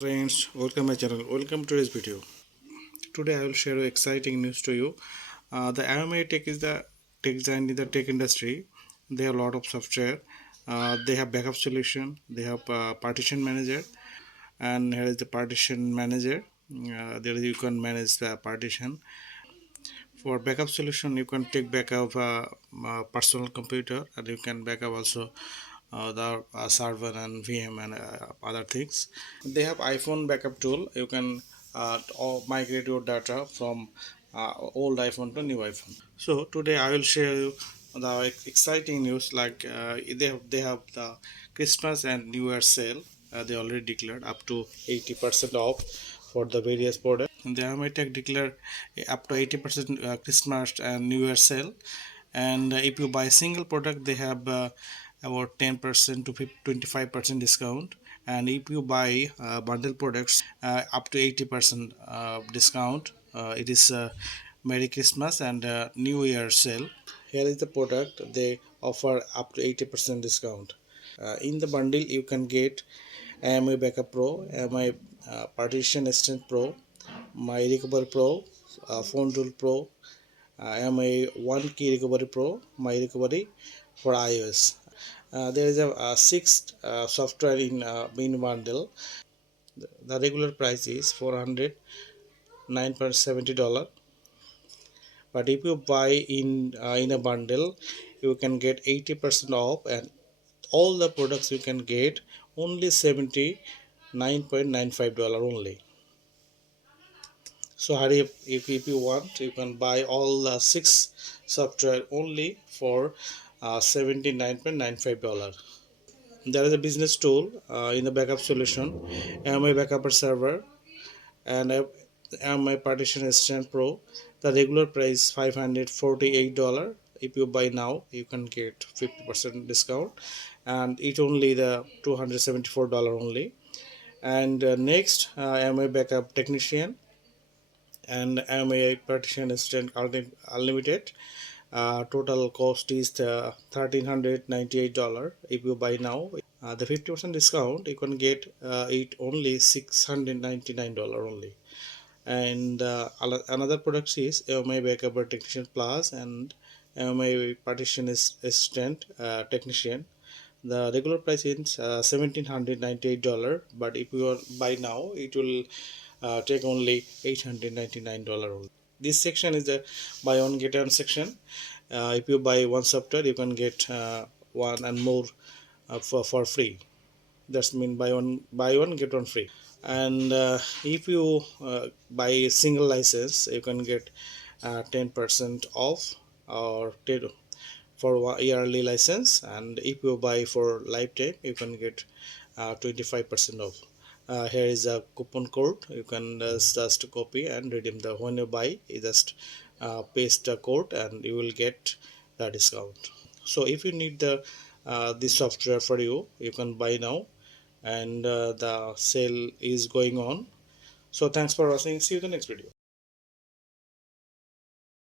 Friends, welcome my channel. Welcome to this video. Today I will share exciting news to you. The AOMEI Tech is the tech giant in the tech industry. They have a lot of software. They have backup solution. They have partition manager, and here is the partition manager. There you can manage the partition. For backup solution, you can take backup personal computer, and you can backup also the server and VM and other things. They have iPhone backup tool. You can migrate your data from old iPhone to new iPhone. So today I will share you the exciting news. Like they have the Christmas and New Year sale. They already declared up to 80% off for the various products. The AOMEI Tech declared up to 80% Christmas and New Year sale. And if you buy a single product, they have about 10% to 25% discount. And if you buy bundle products, up to 80% discount. It is Merry Christmas and New Year sale. Here is the product. They offer up to 80% discount. In the bundle you can get AOMEI Backup Pro, AOMEI Partition Extend Pro, My Recover Pro, Phone Tool Pro, AOMEI One Key Recovery Pro, My Recovery for iOS. There is a six software in bundle. The regular price is $409.70, but if you buy in a bundle, you can get 80% off, and all the products you can get only $79.95 only. So hurry up, if you want, you can buy all the six software only for $79.95. There is a business tool in the backup solution, AOMEI Backup Server, and AOMEI Partition Assistant Pro. The regular price $548. If you buy now, you can get 50% discount, and it only the $274 only. And next, AOMEI Backup Technician and AOMEI Partition Assistant Unlimited. Total cost is $1,398. If you buy now, the 50% discount, you can get it only $699 only. And another product is AOMEI Backup Technician Plus and AOMEI Partition Assistant Technician. The regular price is $1,798, but if you buy now, it will take only $899 only. This section is the buy one get one section. If you buy one software, you can get one and more for free. That's mean buy one get one free. And if you buy a single license, you can get 10% off, or 10 for one yearly license. And if you buy for lifetime, you can get 25% off. Here is a coupon code. You can just copy and redeem. The when you buy, you just paste the code and you will get the discount. So if you need the this software for you, you can buy now, and the sale is going on. So thanks for watching. See you in the next video.